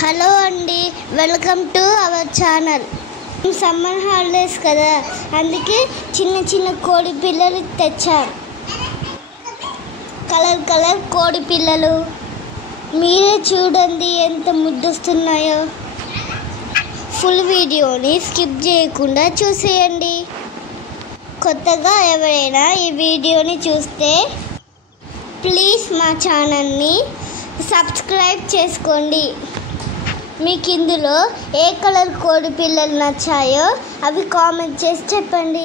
Hello అండి, welcome to our channel. Summer holidays కదా, అందుకే చిన్న చిన్న కోడి పిల్లలు తెచ్చారు. కలర్ కలర్ కోడి పిల్లలు మీరే చూడండి ఎంత ముద్దొస్తున్నాయో. ఫుల్ వీడియోని స్కిప్ చేయకుండా చూసేయండి. కొత్తగా ఎవరైనా ఈ వీడియోని చూస్తే ప్లీజ్ మా ఛానల్ని సబ్స్క్రైబ్ చేసుకోండి. మీకు ఇందులో ఏ కలర్ కోడి పిల్లలు నచ్చాయో అవి కామెంట్ చేసి చెప్పండి.